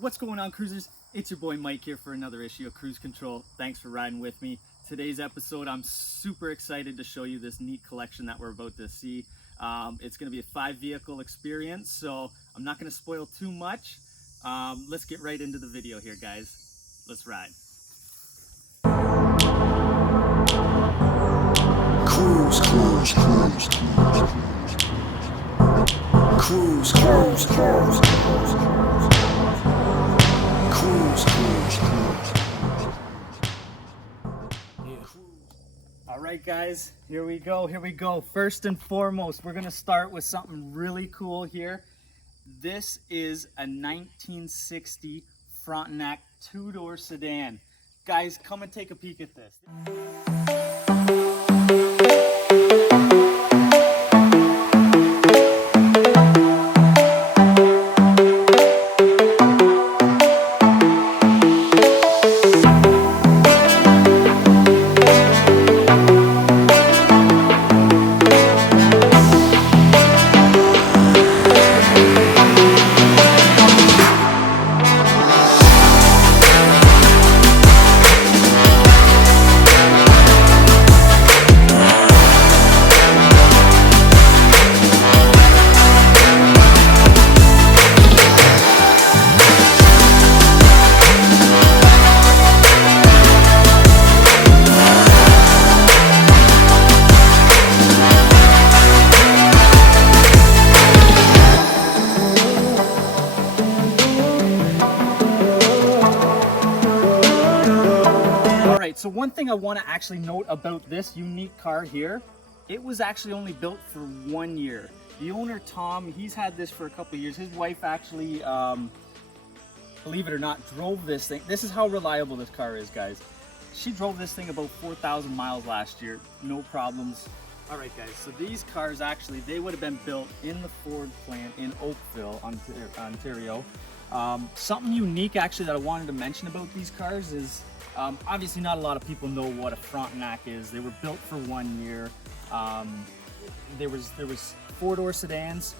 What's going on, cruisers? It's your boy Mike here for another issue of Cruise Control. Thanks for riding with me. Today's episode, I'm super excited to show you this neat collection that we're about to see. It's going to be a 5-vehicle experience, so I'm not going to spoil too much. Let's get right into the video here, guys. Let's ride. Cruise, cruise, cruise, cruise, cruise, cruise, cruise, cruise, cruise. All right, guys, here we go. First and foremost, we're gonna start with something really cool here. This is a 1960 Frontenac 2-door sedan. Guys, come and take a peek at this. So one thing I want to actually note about this unique car here, it was actually only built for 1 year. The owner, Tom, he's had this for a couple of years. His wife actually, believe it or not, drove this thing. This is how reliable this car is, guys. She drove this thing about 4,000 miles last year, no problems. All right, guys, so these cars actually, they would have been built in the Ford plant in Oakville, Ontario. Something unique actually that I wanted to mention about these cars is obviously not a lot of people know what a Frontenac is. They were built for 1 year. There was 4-door sedans,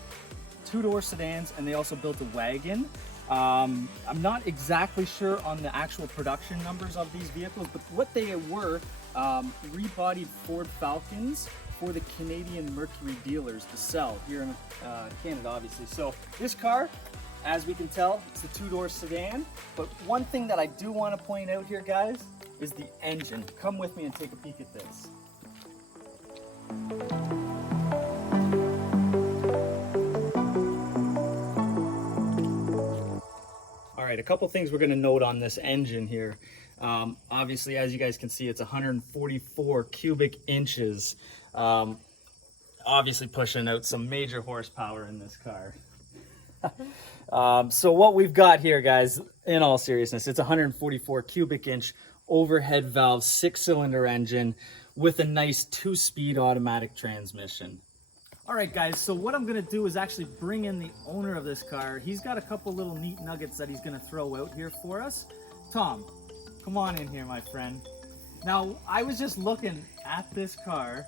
2-door sedans, and they also built a wagon. I'm not exactly sure on the actual production numbers of these vehicles, but what they were, rebodied Ford Falcons for the Canadian Mercury dealers to sell here in Canada, obviously. So this car, as we can tell, it's a 2-door sedan, but one thing that I do want to point out here, guys, is the engine. Come with me and take a peek at this. All right, a couple things we're going to note on this engine here. Obviously, as you guys can see, it's 144 cubic inches. Obviously pushing out some major horsepower in this car. So what we've got here, guys, in all seriousness, it's 144 cubic inch overhead valve 6-cylinder engine with a nice 2-speed automatic transmission. All right, guys, so what I'm going to do is actually bring in the owner of this car. He's got a couple little neat nuggets that he's going to throw out here for us. Tom, come on in here, my friend. Now, I was just looking at this car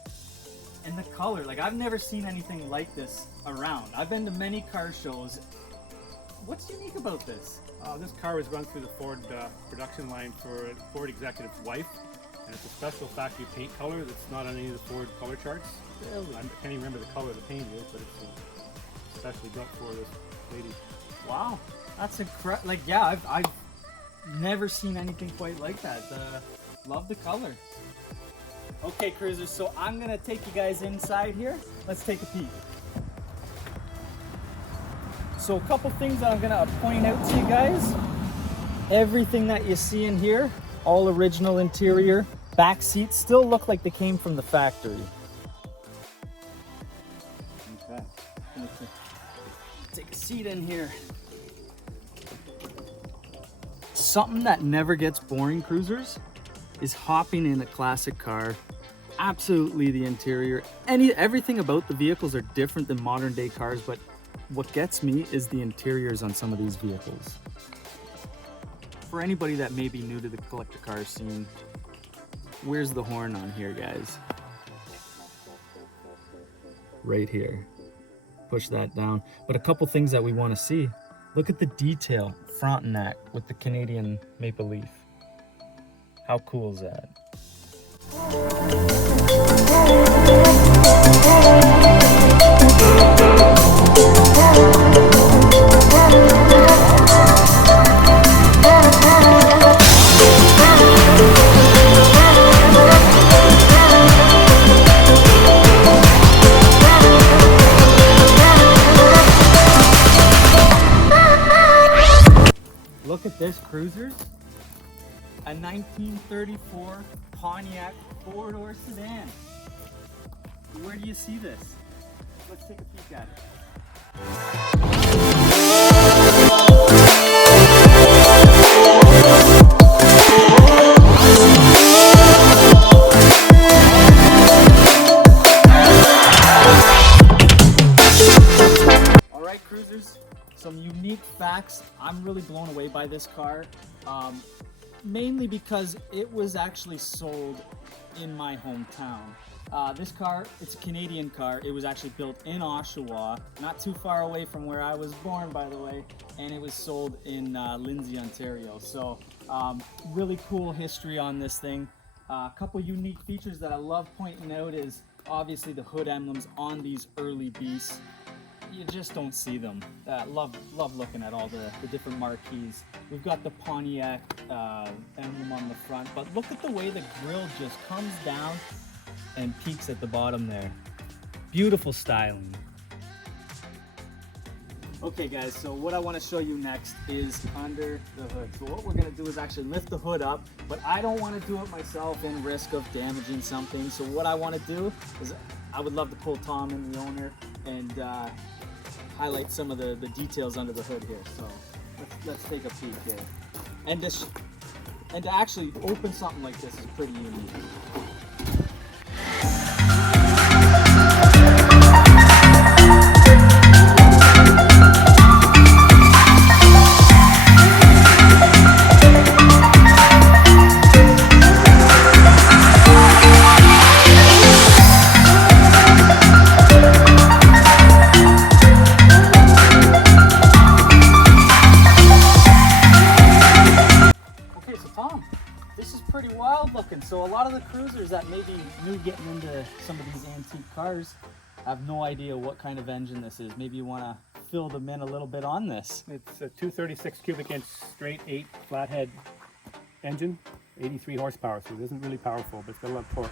and the color, like I've never seen anything like this around. I've been to many car shows. What's unique about this? This car was run through the Ford production line for a Ford executive's wife, and it's a special factory paint color that's not on any of the Ford color charts. Really? I can't even remember the color of the paint is, but it's especially built for this lady. Wow, that's incredible. Like, yeah, I've never seen anything quite like that. Love the color. Okay, cruisers, so I'm gonna take you guys inside here. Let's take a peek. So a couple things that I'm gonna point out to you guys. Everything that you see in here, all original interior. Back seats still look like they came from the factory. Okay, take a seat in here. Something that never gets boring, cruisers, is hopping in a classic car. Absolutely the interior. Everything about the vehicles are different than modern day cars, but what gets me is the interiors on some of these vehicles. For anybody that may be new to the collector car scene, where's the horn on here, guys? Right here. Push that down. But a couple things that we want to see Look at the detail, Frontenac with the Canadian maple leaf. How cool is that? Look at this, cruisers. A 1934 Pontiac four-door sedan. Where do you see this? Let's take a peek at it. All right, cruisers, some unique facts. I'm really blown away by this car. Mainly because it was actually sold in my hometown. This car, it's a Canadian car. It was actually built in Oshawa, not too far away from where I was born, by the way, and it was sold in Lindsay, Ontario. So really cool history on this thing. A couple unique features that I love pointing out is obviously the hood emblems on these early beasts. You just don't see them. Love looking at all the different marquees. We've got the Pontiac emblem on the front, but look at the way the grille just comes down and peaks at the bottom there. Beautiful styling. Okay guys, so what I want to show you next is under the hood. So what we're going to do is actually lift the hood up, but I don't want to do it myself in risk of damaging something. So what I want to do is I would love to pull Tom in, the owner, and highlight some of the details under the hood here. So let's take a peek here. And to actually open something like this is pretty unique. So a lot of the cruisers that maybe new getting into some of these antique cars have no idea what kind of engine this is. Maybe you want to fill them in a little bit on this. It's a 236 cubic inch straight 8 flathead engine, 83 horsepower, so it isn't really powerful, but it's got a lot of torque.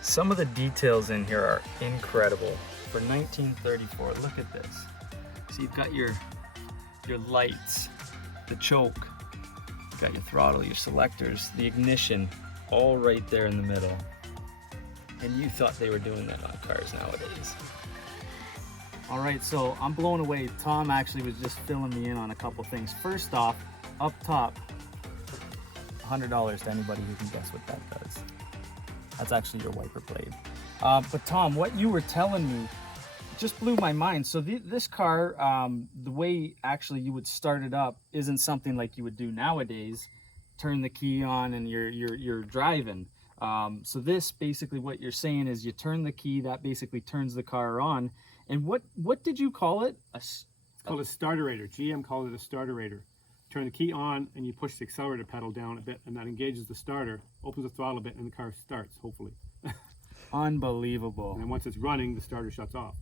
Some of the details in here are incredible. For 1934, look at this. So you've got your lights, the choke, you've got your throttle, your selectors, the ignition, all right there in the middle. And you thought they were doing that on cars nowadays. All right, so I'm blown away. Tom actually was just filling me in on a couple things. First off, up top, $100 to anybody who can guess what that does. That's actually your wiper blade. But Tom, what you were telling me just blew my mind. So this car, the way actually you would start it up isn't something like you would do nowadays. Turn the key on and you're driving. So this basically what you're saying is you turn the key, that basically turns the car on. And what did you call it? It's called a starterator. GM called it a starterator. Turn the key on and you push the accelerator pedal down a bit, and that engages the starter, opens the throttle a bit, and the car starts, hopefully. Unbelievable. And then once it's running, the starter shuts off.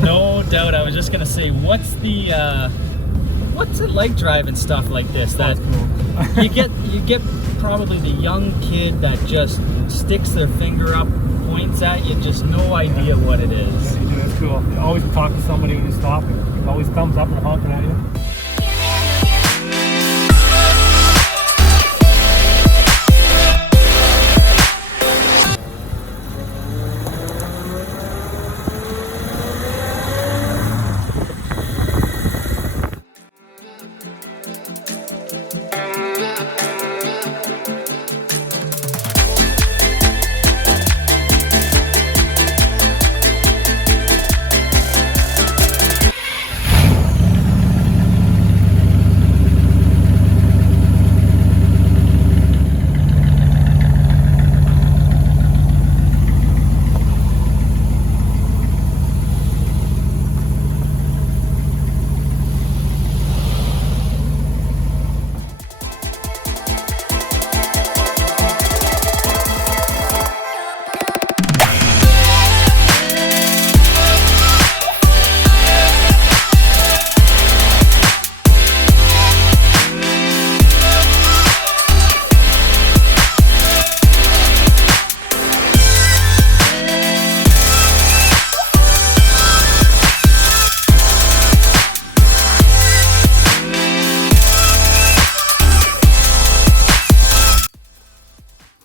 No doubt. I was just gonna say, what's the what's it like driving stuff like this? That Cool. you get probably the young kid that just sticks their finger up, points at you, just no idea what it is. Yeah, you do. It's cool. You always talk to somebody when you stop. It always thumbs up and honking at you.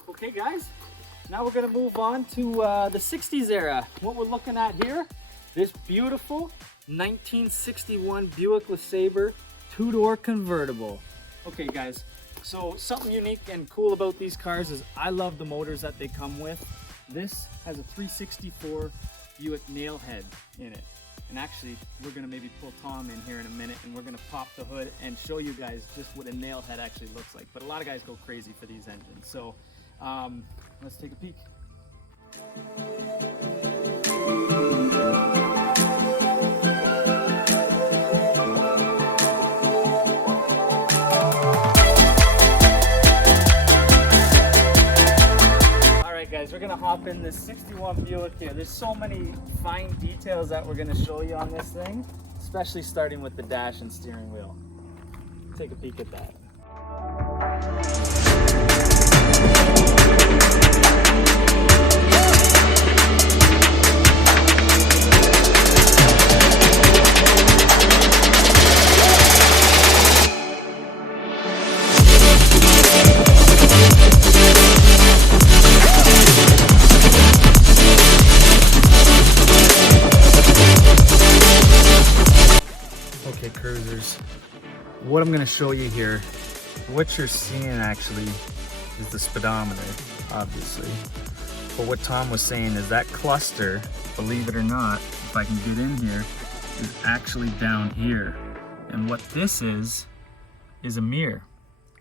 Okay guys, now we're gonna move on to the 60s era. What we're looking at here, this beautiful 1961 Buick LeSabre two-door convertible. Okay guys, so something unique and cool about these cars is I love the motors that they come with. This has a 364 Buick nail head in it. And actually, we're gonna maybe pull Tom in here in a minute and we're gonna pop the hood and show you guys just what a nail head actually looks like. But a lot of guys go crazy for these engines. So let's take a peek. Alright guys, we're gonna hop in this 61 Buick here. There's so many fine details that we're gonna show you on this thing, especially starting with the dash and steering wheel. Take a peek at that. Okay, cruisers, what I'm going to show you here, what you're seeing actually is the speedometer, obviously. But what Tom was saying is that cluster, believe it or not, if I can get in here, is actually down here. And what this is a mirror.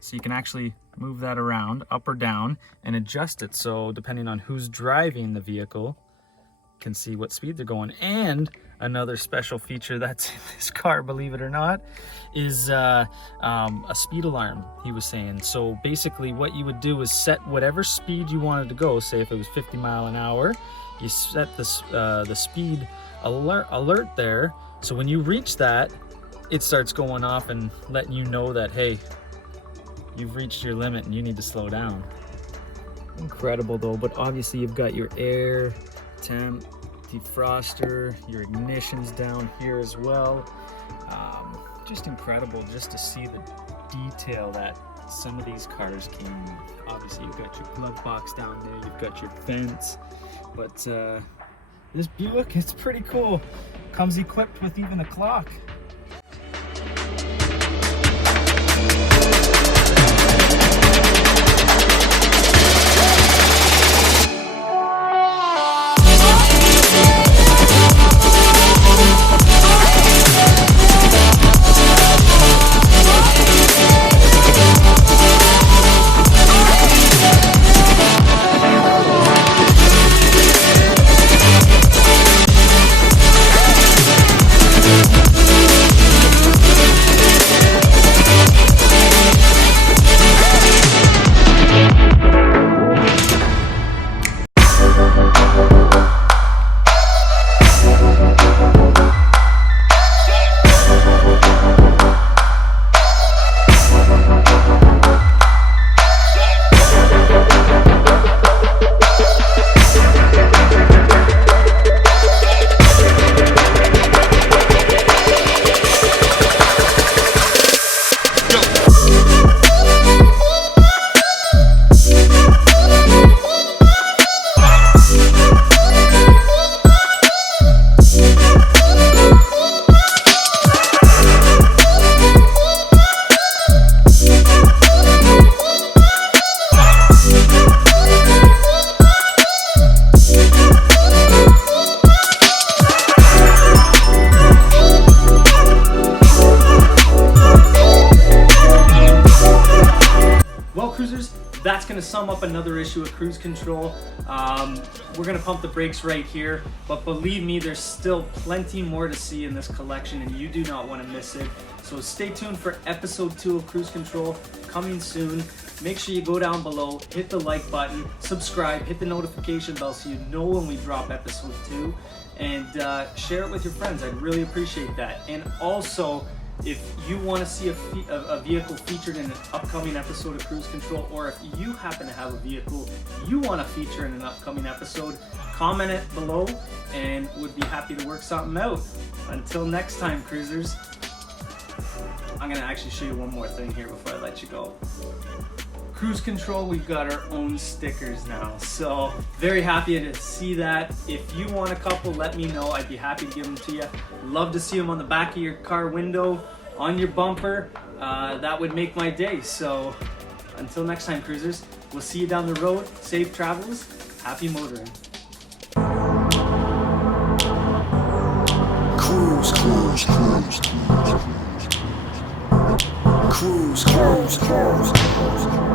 So you can actually move that around, up or down, and adjust it. So depending on who's driving the vehicle, can see what speed they're going. And another special feature that's in this car, believe it or not, is a speed alarm, he was saying. So basically what you would do is set whatever speed you wanted to go. Say if it was 50 miles an hour, you set the speed alert there. So when you reach that, it starts going off and letting you know that, hey, you've reached your limit and you need to slow down. Incredible though, but obviously you've got your air, temp, defroster, your ignition's down here as well. Just incredible just to see the detail that some of these cars came with. Obviously you've got your glove box down there, you've got your vents, but this Buick, it's pretty cool. Comes equipped with even a clock. cruisers, that's going to sum up another issue of cruise control. We're going to pump the brakes right here, but believe me, there's still plenty more to see in this collection, and you do not want to miss it. So stay tuned for episode 2 of Cruise Control coming soon. Make sure you go down below, hit the like button, subscribe, hit the notification bell so you know when we drop episode 2, and share it with your friends. I'd really appreciate that. And also, if you want to see a vehicle featured in an upcoming episode of Cruise Control, or if you happen to have a vehicle you want to feature in an upcoming episode, comment it below and would be happy to work something out. Until next time, cruisers. I'm going to actually show you one more thing here before I let you go. Cruise Control, we've got our own stickers now, so very happy to see that. If you want a couple, let me know. I'd be happy to give them to you. Love to see them on the back of your car window, on your bumper. That would make my day. So until next time, cruisers, we'll see you down the road. Safe travels, happy motoring. Cruise, cruise, cruise, cruise, cruise, cruise, cruise, cruise.